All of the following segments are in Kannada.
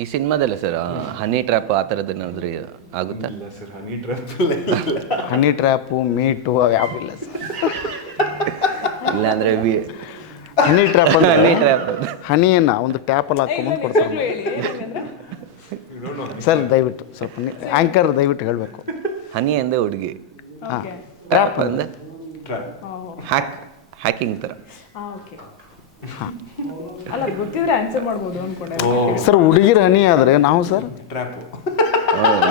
ಈ ಸಿನಿಮಾದಲ್ಲ ಸರ್ ಹನಿ ಟ್ರ್ಯಾಪ್ ಆ ಥರದ್ದು ಏನಾದರೂ ಆಗುತ್ತಾ? ಇಲ್ಲ ಸರ್, ಹನಿ ಟ್ರ್ಯಾಪ್ ಹನಿ ಟ್ರ್ಯಾಪು ಮೀಟು ಯಾವ ಇಲ್ಲ ಸರ್. ಇಲ್ಲಾಂದರೆ ಹನಿ ಟ್ರ್ಯಾಪ್ ಅಂದರೆ ಹನಿ ಟ್ರ್ಯಾಪ್ ಹನಿಯನ್ನು ಒಂದು ಟ್ಯಾಪಲ್ಲಿ ಹಾಕ್ಕೊಂಬಂದು ಕೊಡ್ತಾರೆ ಸರ್. ದಯವಿಟ್ಟು ಸ್ವಲ್ಪ ಆ್ಯಂಕರ್ ದಯವಿಟ್ಟು ಹೇಳಬೇಕು. ಹನಿ ಅಂದೆ ಹುಡುಗಿ, ಹಾಂ ಟ್ರ್ಯಾಪ್ ಅಂದೆ ಟ್ರ್ಯಾಪ್ ಹ್ಯಾಕಿಂಗ್ ಥರ. ಅಲ್ಲ ಗೊತ್ತಿದ್ರೆ ಆನ್ಸರ್ ಮಾಡ್ಬೋದು ಅನ್ಕೊಂಡೆ. ಸರ್ ಹುಡುಗಿರ ಹನಿ ಆದರೆ ನಾವು ಸರ್ ಟ್ರ್ಯಾಪು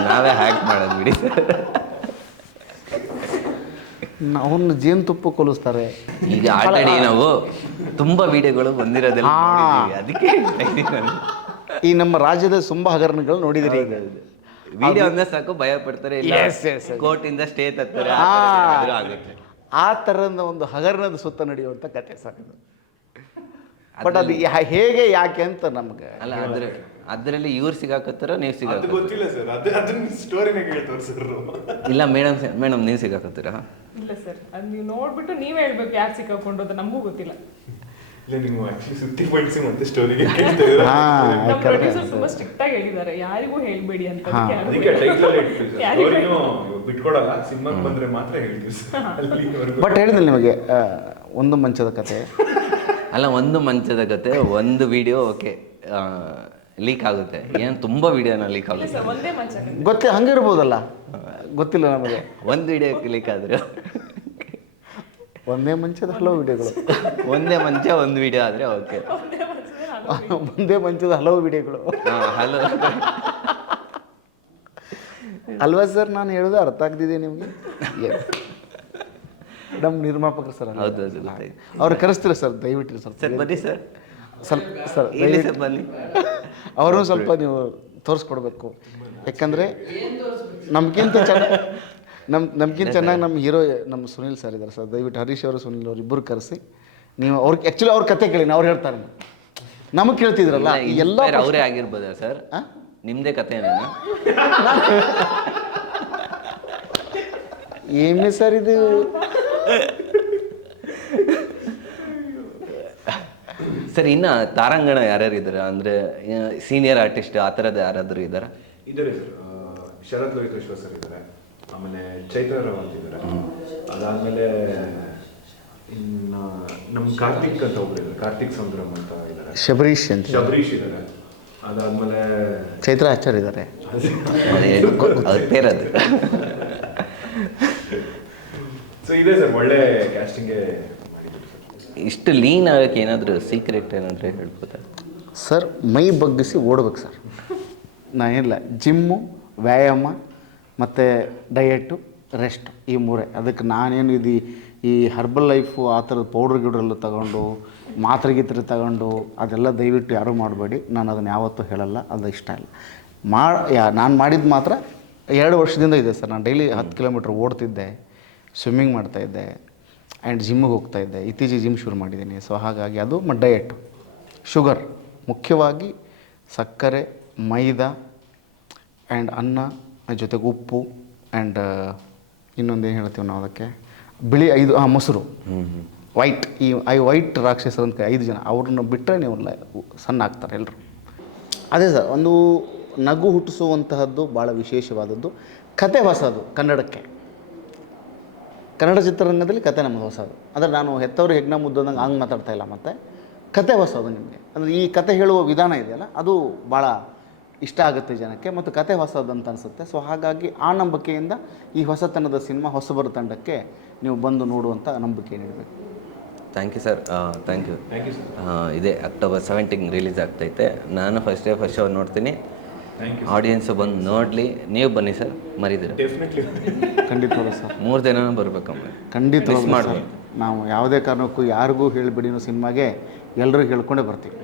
ನಾವೇ ಹ್ಯಾಕ್ ಮಾಡೋದು ಬಿಡಿ ಸರ್. ಅವನ್ನ ಜೇನುತುಪ್ಪ ಕೊಲಿಸ್ತಾರೆ. ಈಗ ಆಲ್ರೆಡಿ ನಾವು ತುಂಬ ವಿಡಿಯೋಗಳು ಬಂದಿರೋದೆಲ್ಲ ನೋಡಿದ್ದೀವಿ, ಅದಕ್ಕೆ ಈ ನಮ್ಮ ರಾಜ್ಯದ ತುಂಬ ಹಗರಣಗಳು ನೋಡಿದಿರಿ. ಈಗ ವಿಡಿಯೋ ಅಂದ್ರೆ ಸಾಕು ಭಯ ಪಡ್ತಾರೆ, ಇಲ್ಲ Yes, yes, yes. ಕೋರ್ಟಿಂದ ಸ್ಟೇ ತರ್ತಾರೆ, ಆಗುತ್ತೆ. ಆ ಥರದ ಒಂದು ಹಗರಣದ ಸುತ್ತ ನಡೆಯುವಂಥ ಕತೆ ಸರ್ ಇದು. ಬಟ್ ಅದು ಹೇಗೆ ಯಾಕೆ ಅಂತ ನಮ್ಗೆ ಅಲ್ಲ ಅಂದ್ರೆ ಅದರಲ್ಲಿ ಇವ್ರು ಸಿಗಾಕತ್ತಾರ ನೀವು ಅದು ಸಿಗಾಕ? ಗೊತ್ತಿಲ್ಲ ಸರ್, ಅದನ್ನ ಸ್ಟೋರಿನ ಕೇಳ್ತಾರೆ ಸರ್. ಇಲ್ಲ ಮೇಡಮ್ ನೀವು ಸಿಗಾಕತ್ತೀರಾ? ಇಲ್ಲ ಸರ್, ಅದು ನೀವು ನೋಡ್ಬಿಟ್ಟು ನೀವೇ ಹೇಳ್ಬೇಕು ಯಾರು ಸಿಕ್ಕಾಕೊಂಡ್ರು, ನಮಗೂ ಗೊತ್ತಿಲ್ಲ. ಇಲ್ಲ, ನೀವು ಆಕ್ಚುಲಿ ಸುತ್ತಿ ಪಡಿಸಿ ಮತ್ತೆ ಸ್ಟೋರಿಗೆ ಕೇಳ್ತಾ ಇದ್ದೀರಾ. ನಮ್ಮ ಪ್ರೊಡ್ಯೂಸರ್ ತುಂಬಾ ಸ್ಟ್ರಿಕ್ಟ್ ಆಗಿ ಹೇಳಿದ್ದಾರೆ, ಯಾರಿಗೂ ಹೇಳ್ಬೇಡಿ ಅಂತ. ಅದಕ್ಕೆ ಟೈಟಲ್ ಇಡ್ತೀವಿ ಸರ್, ಸ್ಟೋರಿನೂ ಬಿಟ್ಕೊಡಲ್ಲ, ಸಿನಿಮಾಗೆ ಬಂದ್ರೆ ಮಾತ್ರ ಹೇಳ್ತೀವಿ ಸರ್. ಅಲ್ಲಿವರೆಗೂ ಬಟ್ ಹೇಳಿದ್ನಲ್ಲ ನಿಮಗೆ ಒಂದು ಮಂಚದ ಕತೆ. ಅಲ್ಲ, ಒಂದು ಮಂಚದ ಕತೆ, ಒಂದು ವಿಡಿಯೋ ಓಕೆ ಲೀಕ್ ಆಗುತ್ತೆ, ಏನು ತುಂಬ ವಿಡಿಯೋನ ಲೀಕ್ ಆಗುತ್ತೆ. ಒಂದೇ ಮಂಚ ಗೊತ್ತೇ ಹಂಗಿರ್ಬೋದಲ್ಲ, ಗೊತ್ತಿಲ್ಲ ನಮಗೆ. ಒಂದು ವಿಡಿಯೋ ಲೀಕ್ ಆದ್ರೆ ಒಂದೇ ಮಂಚದ ಹಲವು ವಿಡಿಯೋಗಳು. ಒಂದೇ ಮಂಚ ಒಂದು ವಿಡಿಯೋ ಆದರೆ ಓಕೆ. ಒಂದೇ ಮಂಚದ ಹಲವು ವಿಡಿಯೋಗಳು ಹಲೋ ಅಲ್ವಾ ಸರ್? ನಾನು ಹೇಳೋದು ಅರ್ಥ ಆಗ್ತಿದೆ ನಿಮಗೆ? ನಮ್ಮ ನಿರ್ಮಾಪಕರು ಸರ್. ಹೌದು ಹೌದು ಗೊತ್ತಾಯ್ತು. ಅವ್ರು ಕರೆಸ್ತೀರ ಸರ್, ದಯವಿಟ್ಟು ಸರ್ ಸರ್. ಬನ್ನಿ ಸರ್, ಸ್ವಲ್ಪ ಸರ್ ಇಲ್ಲಿ ದಯವಿಟ್ಟು ಸರ್ ಬನ್ನಿ. ಅವರು ಸ್ವಲ್ಪ ನೀವು ತೋರಿಸ್ಕೊಡ್ಬೇಕು. ಯಾಕಂದರೆ ನಮ್ಗಿಂತ ಚೆನ್ನಾಗಿ ನಮ್ಗಿಂತ ಚೆನ್ನಾಗಿ ನಮ್ಮ ಹೀರೋ ನಮ್ಮ ಸುನಿಲ್ ಸರ್ ಇದ್ದಾರೆ ಸರ್. ದಯವಿಟ್ಟು ಹರೀಶ್ ಅವರು ಸುನಿಲ್ ಅವರು ಇಬ್ಬರು ಕರೆಸಿ ನೀವು ಅವ್ರಿಗೆ ಆ್ಯಕ್ಚುಲಿ ಅವ್ರ ಕತೆ ಕೇಳಿ, ಅವ್ರು ಹೇಳ್ತಾರೆ. ನಮಗೆ ಕೇಳ್ತಿದ್ರಲ್ಲ ಎಲ್ಲ ಅವರೇ ಆಗಿರ್ಬೋದಾ ಸರ್? ನಿಮ್ಮದೇ ಕಥೆನೇನಾ? ಏನೇ ಸರ್ ಇದು? ಸರ್ ಇನ್ನು ತಾರಾಂಗಣ ಯಾರ್ಯಾರು ಇದ್ದಾರೆ ಅಂದರೆ ಸೀನಿಯರ್ ಆರ್ಟಿಸ್ಟ್ ಆ ಥರದ್ದು ಯಾರಾದರೂ ಇದ್ದಾರಾ? ಇದ್ದಾರೆ ಸರ್, ಶರತ್ ಲೋಹಿತೇಶ್ವರ್ ಸರ್ ಇದ್ದಾರೆ, ಆಮೇಲೆ ಚೈತ್ರ ರಾವ್ ಅಂತ ಇದ್ದಾರೆ, ಅದಾದಮೇಲೆ ಇನ್ನು ನಮ್ಮ ಕಾರ್ತಿಕ್ ಅಂತ ಒಬ್ರು ಇದ್ದಾರೆ, ಕಾರ್ತಿಕ್ ಸಂದ್ರಮ್ ಅಂತ ಇದ್ದಾರೆ, ಶಬರೀಶ್ ಅಂತ ಶಬರೀಶ್ ಇದ್ದಾರೆ, ಅದಾದಮೇಲೆ ಚೈತ್ರ ಆಚಾರ್ಯ ಇದ್ದಾರೆ. ಅವ್ರ പേരದು. ಸೊ ಇದೆ ಸರ್, ಒಳ್ಳೆ ಕ್ಯಾಸ್ಟಿಂಗ್ಗೆ ಮಾಡಿದ್ರು ಸರ್. ಇಷ್ಟು ಲೀನ್ ಆಗೋಕ್ಕೆ ಏನಾದರೂ ಸೀಕ್ರೆಟ್ ಏನಾದರೂ ಹೇಳ್ಬೋದಾ ಸರ್? ಮೈ ಬಗ್ಗಿಸಿ ಓಡ್ಬೇಕು ಸರ್. ನಾ ಏನಿಲ್ಲ, ಜಿಮ್ಮು, ವ್ಯಾಯಾಮ ಮತ್ತು ಡಯೆಟ್ಟು, ರೆಸ್ಟ್, ಈ ಮೂರೇ. ಅದಕ್ಕೆ ನಾನೇನು ಈ ಹರ್ಬಲ್ ಲೈಫು ಆ ಥರದ ಪೌಡ್ರ್ ಗಿಡ್ರೆಲ್ಲ ತಗೊಂಡು ಮಾತ್ರೆ ಗೀತ್ರೆ ತಗೊಂಡು ಅದೆಲ್ಲ ದಯವಿಟ್ಟು ಯಾರೂ ಮಾಡಬೇಡಿ. ನಾನು ಅದನ್ನು ಯಾವತ್ತೂ ಹೇಳಲ್ಲ, ಅದು ಇಷ್ಟ ಇಲ್ಲ. ನಾನು ಮಾಡಿದ್ದು ಮಾತ್ರ 2 ವರ್ಷದಿಂದ ಇದೆ ಸರ್. ನಾನು ಡೈಲಿ 10 ಕಿಲೋಮೀಟ್ರ್ ಓಡ್ತಿದ್ದೆ, ಸ್ವಿಮ್ಮಿಂಗ್ ಮಾಡ್ತಾಯಿದ್ದೆ ಆ್ಯಂಡ್ ಜಿಮ್ಮಿಗೆ ಹೋಗ್ತಾಯಿದ್ದೆ. ಇತ್ತೀಚೆಗೆ ಜಿಮ್ ಶುರು ಮಾಡಿದ್ದೀನಿ. ಸೊ ಹಾಗಾಗಿ ಅದು ಡಯೆಟ್, ಶುಗರ್, ಮುಖ್ಯವಾಗಿ ಸಕ್ಕರೆ, ಮೈದಾ ಆ್ಯಂಡ್ ಅನ್ನ, ಜೊತೆಗೆ ಉಪ್ಪು ಆ್ಯಂಡ್ ಇನ್ನೊಂದು ಏನು ಹೇಳ್ತೀವಿ ನಾವು ಅದಕ್ಕೆ, ಬಿಳಿ 5 ಮೊಸರು, ವೈಟ್. ಈ ವೈಟ್ ರಾಕ್ಷಸರು ಅಂತ 5 ಜನ, ಅವ್ರನ್ನ ಬಿಟ್ಟರೆ ನೀವು ಸಣ್ಣ ಆಗ್ತಾರೆ ಎಲ್ಲರೂ. ಅದೇ ಸರ್, ಒಂದು ನಗು ಹುಟ್ಟಿಸುವಂತಹದ್ದು ಭಾಳ ವಿಶೇಷವಾದದ್ದು. ಕತೆ ಹೊಸದು ಕನ್ನಡಕ್ಕೆ, ಕನ್ನಡ ಚಿತ್ರರಂಗದಲ್ಲಿ ಕತೆ ನಮ್ಮದು ಹೊಸದು. ಅಂದರೆ ನಾನು ಹೆತ್ತವರು ಹೆಗ್ನ ಮುದ್ದಂಗೆ ಹಂಗೆ ಮಾತಾಡ್ತಾ ಇಲ್ಲ. ಮತ್ತು ಕತೆ ಹೊಸದು ನಿಮಗೆ, ಅಂದರೆ ಈ ಕತೆ ಹೇಳುವ ವಿಧಾನ ಇದೆಯಲ್ಲ ಅದು ಭಾಳ ಇಷ್ಟ ಆಗುತ್ತೆ ಜನಕ್ಕೆ, ಮತ್ತು ಕತೆ ಹೊಸದು ಅಂತ ಅನಿಸುತ್ತೆ. ಸೊ ಹಾಗಾಗಿ ಆ ನಂಬಿಕೆಯಿಂದ ಈ ಹೊಸತನದ ಸಿನಿಮಾ ಹೊಸಬರ ತಂಡಕ್ಕೆ ನೀವು ಬಂದು ನೋಡುವಂಥ ನಂಬಿಕೆ ನೀಡಬೇಕು. Thank you sir, thank you. Thank you sir. ಇದೆ October 17 ರಿಲೀಸ್ ಆಗ್ತೈತೆ. ನಾನು ಫಸ್ಟ್ ಶೋ ನೋಡ್ತೀನಿ. Thank you. ಆಡಿಯನ್ಸು ಬಂದು ನೋಡಲಿ. ನೀವು ಬನ್ನಿ ಸರ್, ಮರಿದಿರ ಡೆಫಿನೆಟ್ಲಿ. ಖಂಡಿತವಾದ ಸರ್, 3 ದಿನ ಬರ್ಬೇಕಮ್ಮ, ಖಂಡಿತ ಮಾಡ್ಬೋದು. ನಾವು ಯಾವುದೇ ಕಾರಣಕ್ಕೂ ಯಾರಿಗೂ ಹೇಳಿಬಿಡಿ ಸಿನಿಮಾಗೆ, ಎಲ್ಲರೂ ಹೇಳ್ಕೊಂಡೇ ಬರ್ತೀವಿ.